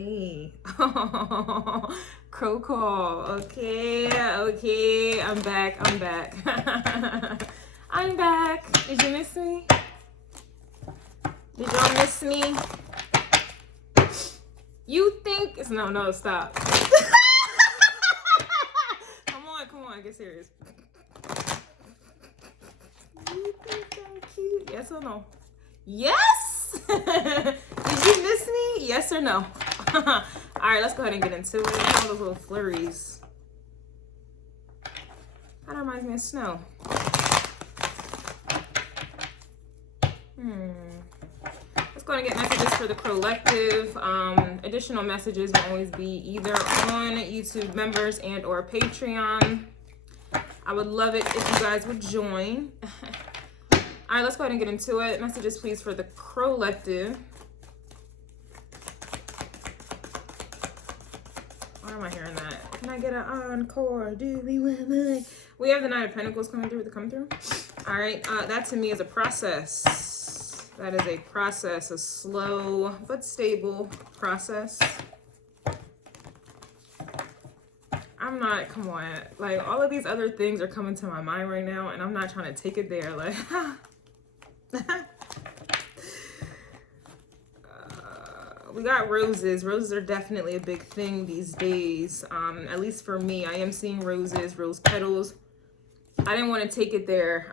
Okay. Crow call. Okay. I'm back. I'm back. Did you miss me? Did y'all miss me? You think... No, stop. Come on, get serious. You think I'm cute? Yes or no? Yes! Did you miss me? Yes or no? All right, let's go ahead and get into it. All those little flurries. That reminds me of snow. Let's go ahead and get messages for the collective. Additional messages will always be either on YouTube members and or Patreon. I would love it if you guys would join. All right, let's go ahead and get into it. Messages, please, for the collective. Why am I hearing that? Can I get an encore? Do we want more? We have the Nine of Pentacles coming through. All right, that to me is a process. That is a process, a slow but stable process. I'm not, come on, like all of these other things are coming to my mind right now and I'm not trying to take it there, like, we got roses. Roses are definitely a big thing these days. At least for me, I am seeing roses, rose petals. I didn't want to take it there.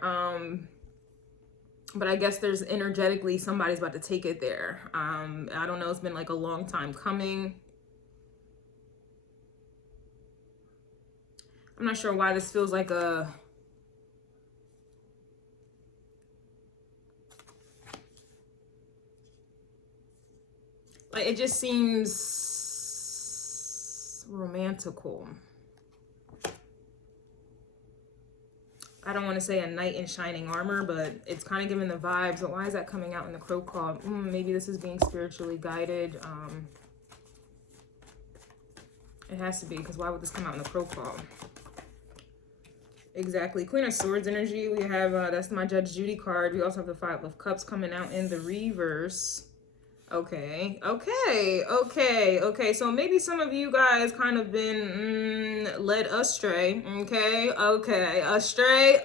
But I guess there's energetically somebody's about to take it there. I don't know. It's been like a long time coming. I'm not sure why this feels like a... Like, it just seems romantical. I don't want to say a knight in shining armor, but it's kind of giving the vibes. But why is that coming out in the crow call? Maybe this is being spiritually guided. It has to be, because why would this come out in the crow call? Exactly. Queen of Swords energy. We have, that's my Judge Judy card. We also have the Five of Cups coming out in the reverse. Okay. So maybe some of you guys kind of been led astray. Astray.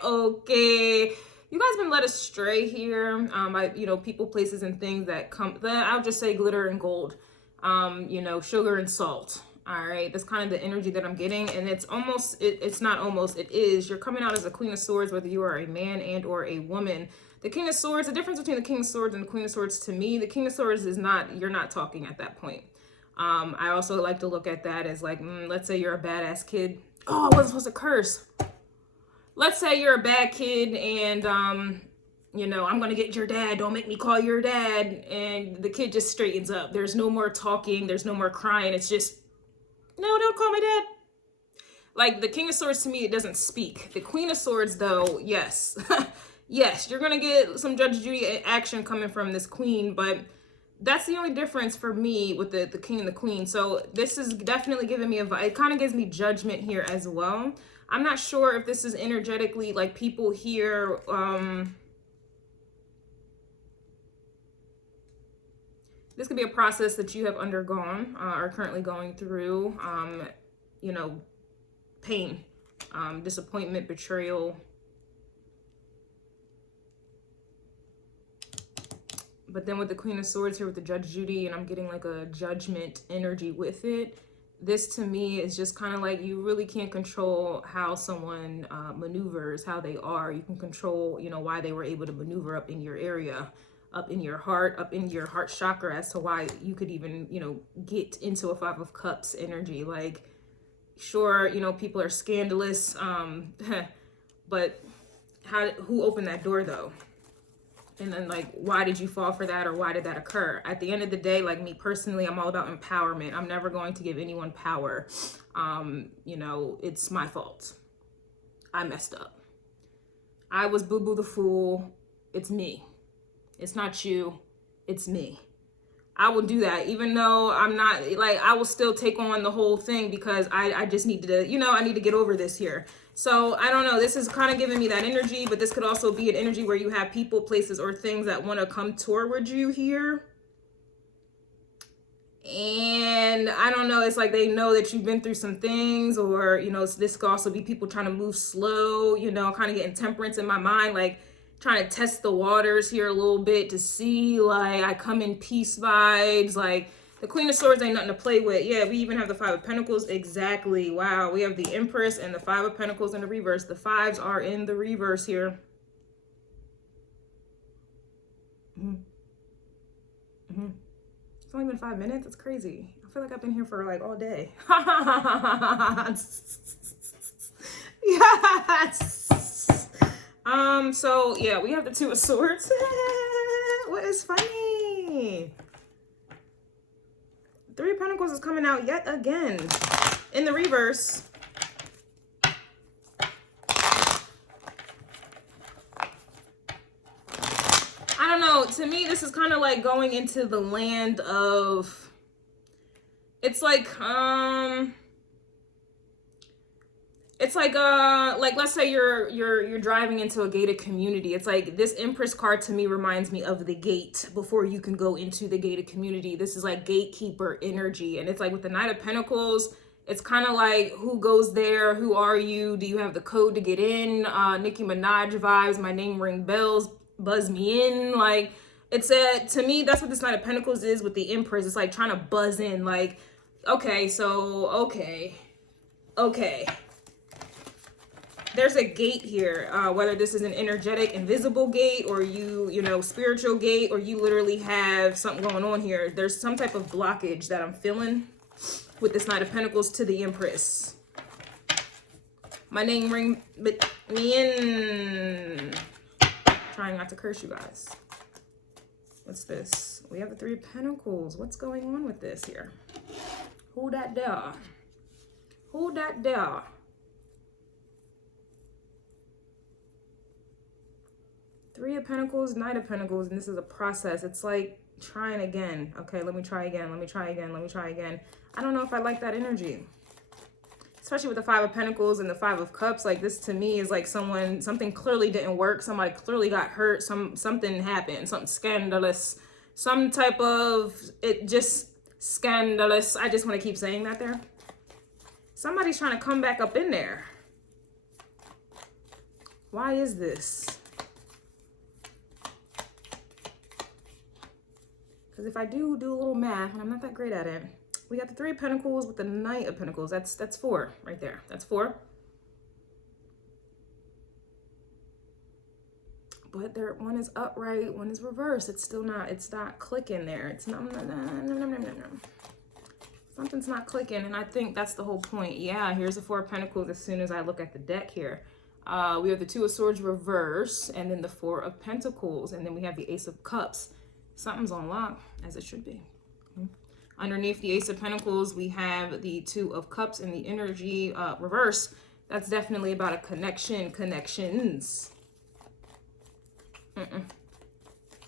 You guys been led astray here by, people, places, and things that come. I'll just say glitter and gold. Sugar and salt. All right, that's kind of the energy that I'm getting, and it's almost, it's not almost, it is. You're coming out as a Queen of Swords, whether you are a man and or a woman. The King of Swords, the difference between the King of Swords and the Queen of Swords, to me, the King of Swords is not, you're not talking at that point. I also like to look at that as like, let's say you're a badass kid. Oh, I wasn't supposed to curse. Let's say you're a bad kid and, I'm going to get your dad. Don't make me call your dad. And the kid just straightens up. There's no more talking. There's no more crying. It's just, no, don't call my dad. Like, the King of Swords, to me, it doesn't speak. The Queen of Swords, though, yes. Yes, you're going to get some Judge Judy action coming from this queen, but that's the only difference for me with the king and the queen. So this is definitely giving me a vibe. It kind of gives me judgment here as well. I'm not sure if this is energetically, like, people here... This could be a process that you have undergone, are currently going through, pain, disappointment, betrayal. But then with the Queen of Swords here with the Judge Judy, and I'm getting like a judgment energy with it. This to me is just kind of like, you really can't control how someone maneuvers, how they are. You can control, why they were able to maneuver up in your area, up in your heart chakra, as to why you could even, get into a Five of Cups energy. Like, sure, people are scandalous, but who opened that door though? And then, like, why did you fall for that, or why did that occur? At the end of the day, like, me personally, I'm all about empowerment. I'm never going to give anyone power. It's my fault. I messed up. I was Boo-Boo the Fool. It's me. It's not you. It's me. I will do that, even though I'm not, like, I will still take on the whole thing, because I just need to, I need to get over this here. So I don't know, this is kind of giving me that energy, but this could also be an energy where you have people, places, or things that want to come towards you here. And And I don't know, it's like they know that you've been through some things, or, you know, this could also be people trying to move slow, you know, kind of getting temperance in my mind, like trying to test the waters here a little bit to see, like, I come in peace vibes. Like, the Queen of Swords ain't nothing to play with. Yeah, we even have the Five of Pentacles. Exactly. Wow. We have the Empress and the Five of Pentacles in the reverse. The fives are in the reverse here. It's only been 5 minutes. That's crazy. I feel like I've been here for like all day. Yes. So yeah, we have the Two of Swords. What is funny? Three of Pentacles is coming out yet again in the reverse. I don't know. To me, this is kind of like going into the land of, it's like let's say you're driving into a gated community. It's like this Empress card to me reminds me of the gate before you can go into the gated community. This is like gatekeeper energy. And it's like with the Knight of Pentacles, it's kind of like, who goes there? Who are you? Do you have the code to get in? Nicki Minaj vibes. My name ring bells. Buzz me in. Like, it's to me, that's what this Knight of Pentacles is with the Empress. It's like trying to buzz in. Like, okay, so okay. There's a gate here, whether this is an energetic, invisible gate, or you know, spiritual gate, or you literally have something going on here. There's some type of blockage that I'm feeling with this Knight of Pentacles to the Empress. My name ring me in. Trying not to curse you guys. What's this? We have the Three of Pentacles. What's going on with this here? Who that there? Who that there? Three of Pentacles, Knight of Pentacles, and this is a process. It's like trying again. Okay, let me try again. Let me try again. Let me try again. I don't know if I like that energy. Especially with the Five of Pentacles and the Five of Cups. Like, this to me is like something clearly didn't work. Somebody clearly got hurt. Something happened. Something scandalous. Some type of, it just scandalous. I just want to keep saying that there. Somebody's trying to come back up in there. Why is this? Because if I do a little math, and I'm not that great at it, we got the Three of Pentacles with the Knight of Pentacles. That's four right there. That's four. But there, one is upright, one is reversed. It's still not, it's not clicking there. It's not, no. Something's not clicking, and I think that's the whole point. Yeah, here's the Four of Pentacles as soon as I look at the deck here. We have the Two of Swords reverse, and then the Four of Pentacles, and then we have the Ace of Cups. Something's on lock, as it should be. Underneath the Ace of Pentacles, we have the Two of Cups and the energy reverse. That's definitely about a connection, connections.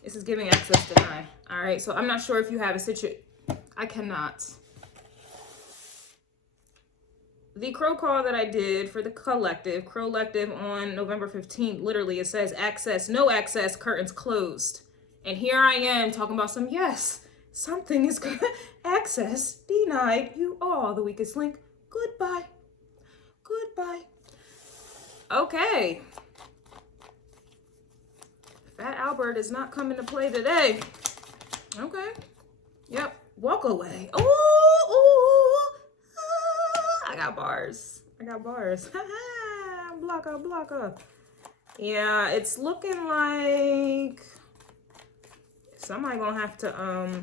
This is giving access denied. All right, so I'm not sure if you have a situation. I cannot. The crow call that I did for the collective, on November 15th, literally it says access, no access, curtains closed. And here I am talking about something is good. Access denied. You are the weakest link. Goodbye. Goodbye. Okay. Fat Albert is not coming to play today. Okay. Yep. Walk away. Ooh. I got bars. Blocker. Yeah, it's looking like somebody gonna have to,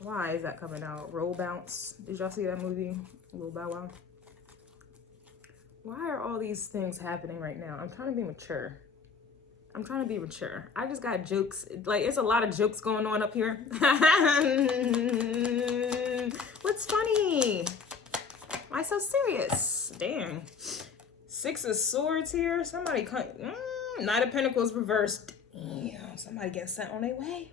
why is that coming out? Roll Bounce. Did y'all see that movie? Little Bow Wow. Why are all these things happening right now? I'm trying to be mature. I just got jokes. Like, it's a lot of jokes going on up here. What's funny? Why so serious? Dang. Six of Swords here. Somebody Knight of Pentacles reversed. Damn, somebody getting sent on their way.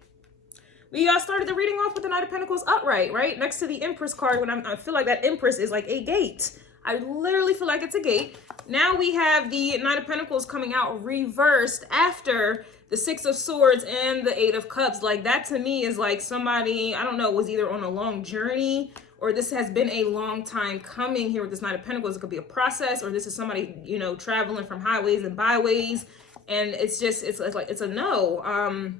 We started the reading off with the Knight of Pentacles upright, right? Next to the Empress card, when I feel like that Empress is like a gate. I literally feel like it's a gate. Now we have the Knight of Pentacles coming out reversed after the Six of Swords and the Eight of Cups. Like, that to me is like somebody, I don't know, was either on a long journey or this has been a long time coming here with this Knight of Pentacles. It could be a process, or this is somebody, you know, traveling from highways and byways. And it's just, it's like, it's a no.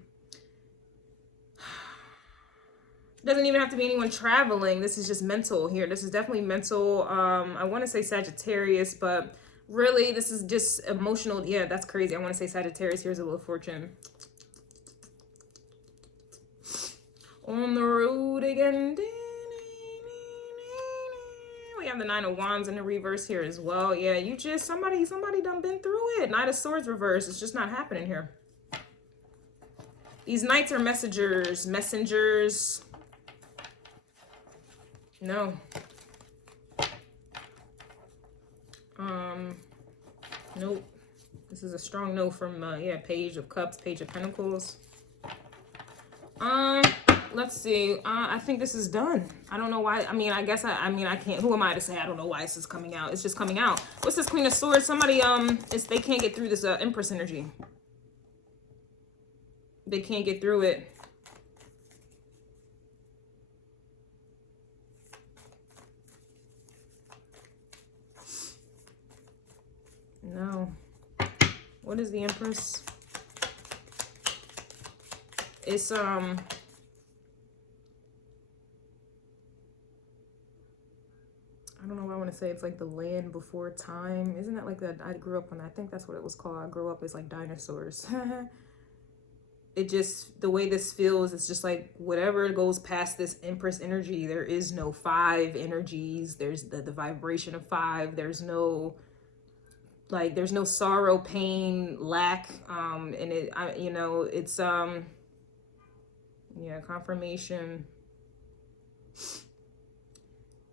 Doesn't even have to be anyone traveling. This is just mental here. This is definitely mental. I want to say Sagittarius, but really this is just emotional. Yeah, that's crazy. I want to say Sagittarius. Here's a little fortune. On the road again. We have the Nine of Wands in the reverse here as well. Yeah, you just, somebody done been through it. Knight of Swords reverse. It's just not happening here. These knights are messengers. No. Nope. This is a strong no from, yeah, Page of Cups, Page of Pentacles. Let's see. I think this is done. I don't know why. I mean, I guess I can't. Who am I to say? I don't know why this is coming out. It's just coming out. What's this Queen of Swords? Somebody, they can't get through this, Empress energy. They can't get through it. No. What is the Empress? It's, I don't know what I want to say. It's like the land before time. Isn't that like that? I grew up on that. I think that's what it was called. I grew up as like dinosaurs. It just, the way this feels, it's just like whatever goes past this Empress energy, there is no 5 energies. There's the vibration of 5. There's no, like, there's no sorrow, pain, lack. And it, you know, it's, yeah, confirmation.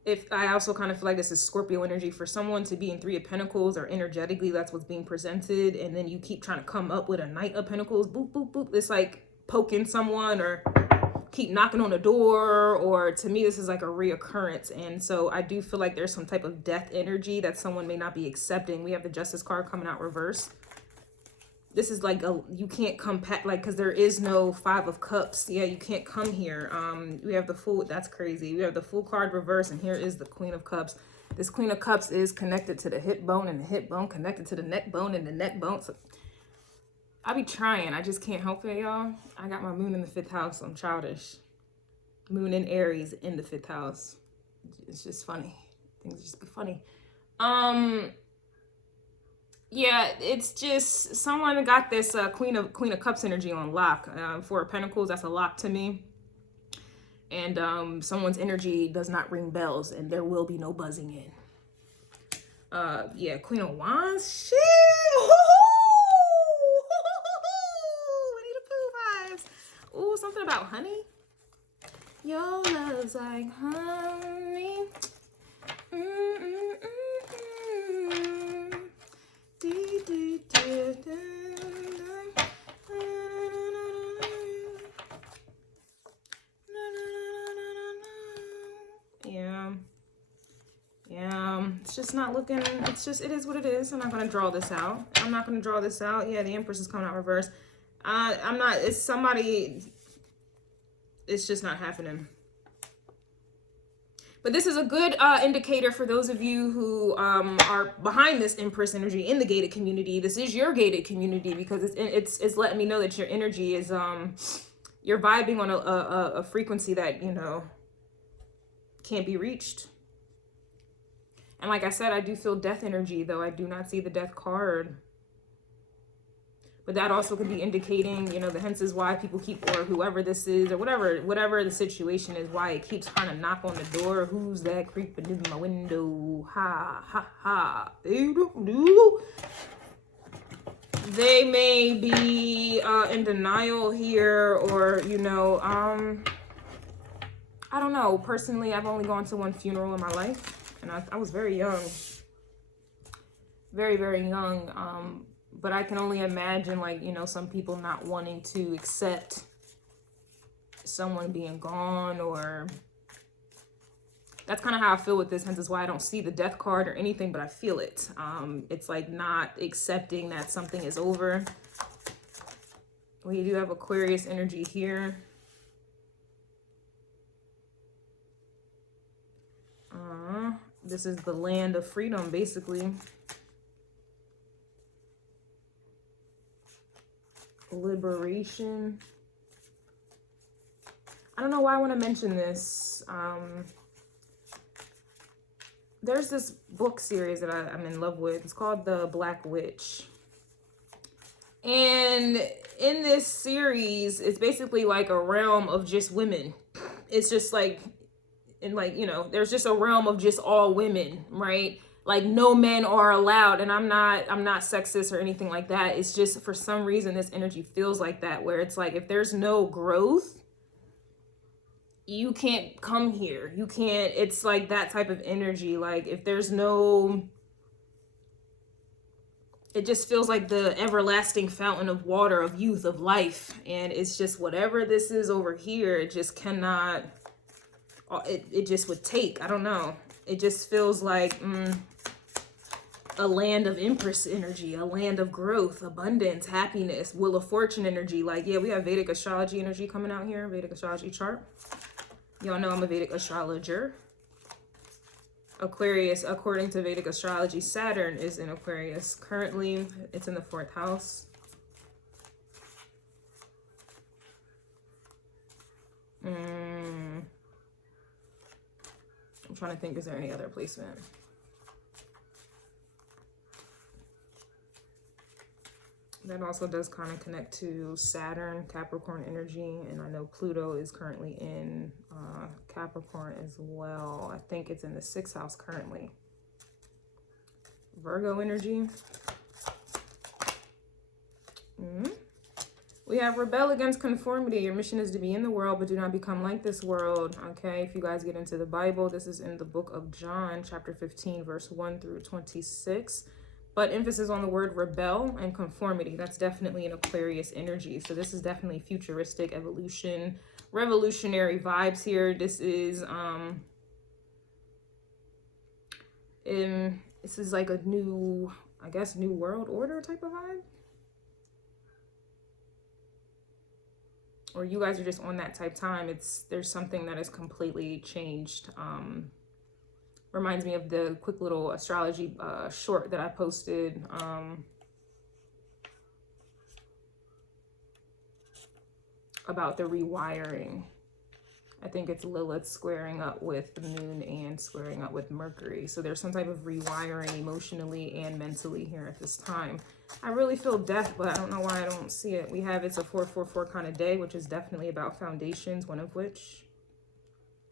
If I also kind of feel like this is Scorpio energy for someone to be in 3 of Pentacles, or energetically that's what's being presented, and then you keep trying to come up with a Knight of Pentacles, boop, boop, boop. It's like poking someone or keep knocking on the door, or to me this is like a reoccurrence. And so I do feel like there's some type of death energy that someone may not be accepting. We have the Justice card coming out reverse. This is like a, you can't come back, like, because there is no 5 of Cups. Yeah, you can't come here. We have the Fool. That's crazy. We have the Fool card reverse, and here is the Queen of Cups. This Queen of Cups is connected to the hip bone, and the hip bone connected to the neck bone, and the neck bone. So I be trying. I just can't help it, y'all. I got my moon in the 5th house. So I'm childish. Moon in Aries in the 5th house. It's just funny. Things just be funny. Yeah, it's just someone got this Queen of Cups energy on lock. 4 of Pentacles, that's a lock to me. And someone's energy does not ring bells, and there will be no buzzing in. Yeah, Queen of Wands. Shit. Winnie the Pooh vibes. Ooh, something about honey. Your love's like honey. Yeah, it's just not looking, it's just, it is what it is. I'm not going to draw this out. Yeah, the Empress is coming out reverse. I'm not, it's somebody, it's just not happening. But this is a good indicator for those of you who are behind this Empress energy in the gated community. This is your gated community, because it's letting me know that your energy is, you're vibing on a frequency that, you know, can't be reached. And like I said, I do feel death energy, though I do not see the Death card. But that also could be indicating, you know, the hence is why people keep, or whoever this is, or whatever the situation is, why it keeps trying to knock on the door. Who's that creeping in my window? Ha, ha, ha. They may be in denial here, or, you know, I don't know. Personally, I've only gone to 1 funeral in my life, and I was very young. Very, very young. But I can only imagine, like, you know, some people not wanting to accept someone being gone, or that's kind of how I feel with this. Hence is why I don't see the Death card or anything, but I feel it. It's like not accepting that something is over. We do have Aquarius energy here. This is the land of freedom, basically. Liberation. I don't know why I want to mention this. There's this book series that I'm in love with. It's called The Black Witch. And in this series, it's basically like a realm of just women. It's just like, and like, you know, there's just a realm of just all women, right? Like no men are allowed. And I'm not sexist or anything like that. It's just for some reason, this energy feels like that, where it's like, if there's no growth, you can't come here. You can't, it's like that type of energy. Like if there's no, it just feels like the everlasting fountain of water, of youth, of life. And it's just whatever this is over here, it just cannot, it just would take, I don't know. It just feels like a land of Empress energy, a land of growth, abundance, happiness, Wheel of Fortune energy. Like, yeah, we have Vedic astrology energy coming out here, Vedic astrology chart. Y'all know I'm a Vedic astrologer. Aquarius, according to Vedic astrology, Saturn is in Aquarius. Currently, it's in the 4th house. I'm trying to think, is there any other placement? That also does kind of connect to Saturn, Capricorn energy. And I know Pluto is currently in Capricorn as well. I think it's in the 6th house currently. Virgo energy. We have rebel against conformity. Your mission is to be in the world, but do not become like this world. Okay, if you guys get into the Bible, this is in the book of John, chapter 15, verse 1 through 26. But emphasis on the word rebel and conformity. That's definitely an Aquarius energy. So this is definitely futuristic, evolution, revolutionary vibes here. This is this is like a new, I guess, new world order type of vibe. Or you guys are just on that type time. There's something that has completely changed. Reminds me of the quick little astrology short that I posted about the rewiring. I think it's Lilith squaring up with the moon and squaring up with Mercury. So there's some type of rewiring emotionally and mentally here at this time. I really feel death, but I don't know why I don't see it. We have, it's a 444 kind of day, which is definitely about foundations, one of which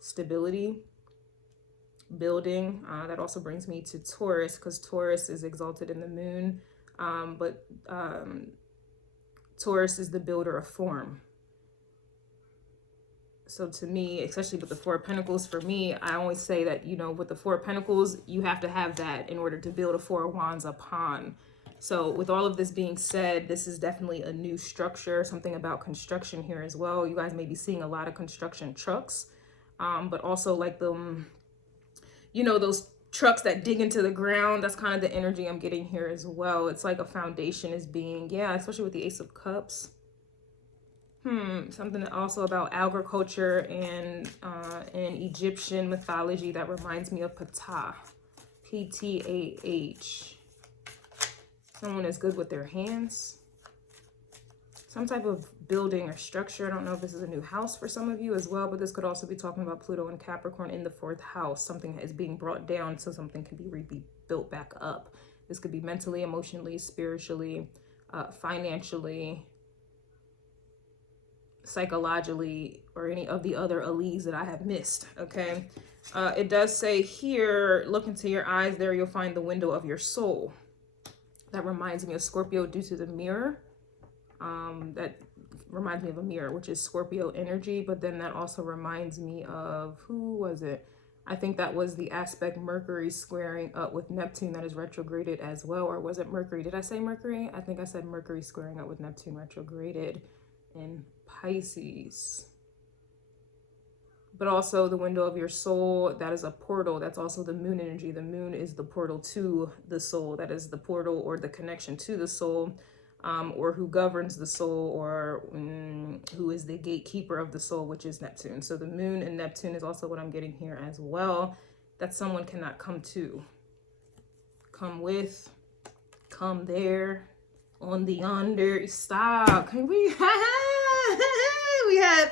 stability, building. That also brings me to Taurus, because Taurus is exalted in the moon, but Taurus is the builder of form. So to me, especially with the 4 of Pentacles, for me, I always say that, you know, with the 4 of Pentacles, you have to have that in order to build a 4 of Wands upon. So with all of this being said, this is definitely a new structure, something about construction here as well. You guys may be seeing a lot of construction trucks, but also like the, you know, those trucks that dig into the ground. That's kind of the energy I'm getting here as well. It's like a foundation is being, yeah, especially with the Ace of Cups. Something also about agriculture and Egyptian mythology that reminds me of Ptah. P-T-A-H. Someone is good with their hands. Some type of building or structure. I don't know if this is a new house for some of you as well, but this could also be talking about Pluto and Capricorn in the 4th house. Something that is being brought down so something can be rebuilt back up. This could be mentally, emotionally, spiritually, financially, psychologically, or any of the other alleles that I have missed. Okay. It does say here, look into your eyes, there you'll find the window of your soul. That reminds me of Scorpio due to the mirror. That reminds me of a mirror, which is Scorpio energy, but then that also reminds me of, who was it? I think that was the aspect Mercury squaring up with Neptune that is retrograded as well. Or was it Mercury? Did I say Mercury? I think I said Mercury squaring up with Neptune retrograded in Pisces. But also the window of your soul, that is a portal. That's also the moon energy. The moon is the portal to the soul. That is the portal or the connection to the soul, or who governs the soul, or who is the gatekeeper of the soul, which is Neptune. So the moon and Neptune is also what I'm getting here as well. that someone cannot come to. Come with, come there, on the under. Stop. Can we? We have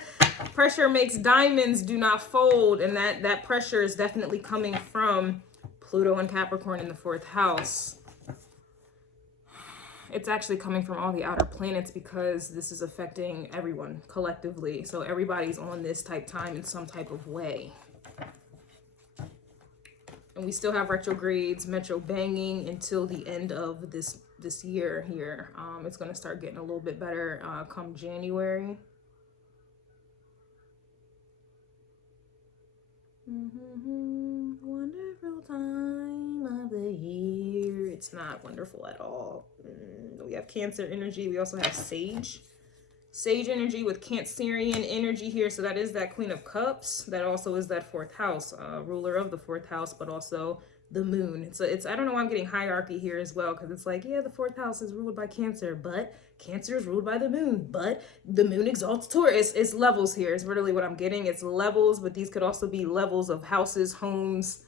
pressure makes diamonds do not fold. And that pressure is definitely coming from Pluto and Capricorn in the 4th house. It's actually coming from all the outer planets because this is affecting everyone collectively. So everybody's on this type time in some type of way. And we still have retrogrades, metro banging until the end of this year here. It's going to start getting a little bit better come January. Wonderful time of the year. It's not wonderful at all. We have Cancer energy. We also have Sage energy with Cancerian energy here. So that is that Queen of Cups. That also is that 4th house, ruler of the 4th house, but also the moon. It's I don't know why I'm getting hierarchy here as well, because it's like, yeah, the 4th house is ruled by Cancer, but Cancer is ruled by the moon, but the moon exalts Taurus. It's levels here. It's really what I'm getting. It's levels, but these could also be levels of houses, homes.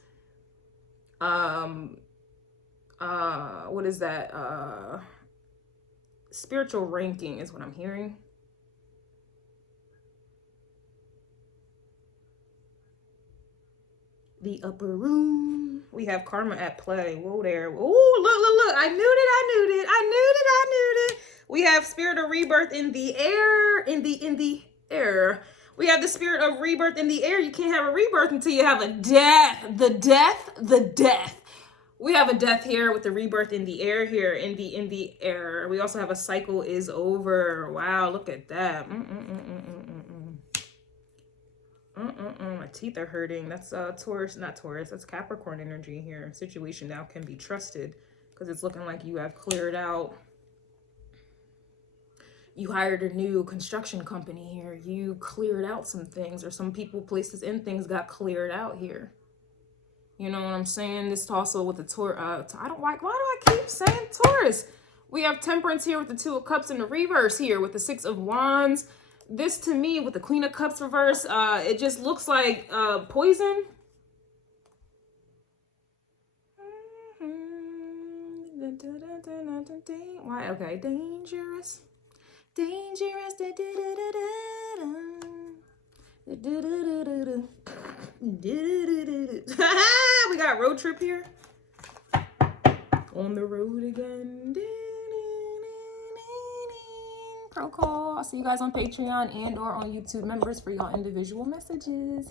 What is that? Spiritual ranking is what I'm hearing. The upper room. We have karma at play. Whoa there. Oh, look. I knew it. We have spirit of rebirth in the air. In the air. We have the spirit of rebirth in the air. You can't have a rebirth until you have a death. The death. We have a death here with the rebirth in the air here. In the air. We also have a cycle is over. Wow, look at that. My teeth are hurting. That's Taurus, not Taurus. That's Capricorn energy here. Situation now can be trusted because it's looking like you have cleared out. You hired a new construction company here. You cleared out some things, or some people, places, and things got cleared out here. You know what I'm saying? This also with the Taurus. Why do I keep saying Taurus? We have Temperance here with the 2 of Cups in the reverse here with the 6 of Wands. This to me with the Queen of Cups reverse, it just looks like poison. Why? Okay, dangerous. We got road trip here. On the road again. Pro call. I'll see you guys on Patreon and or on YouTube members for y'all individual messages.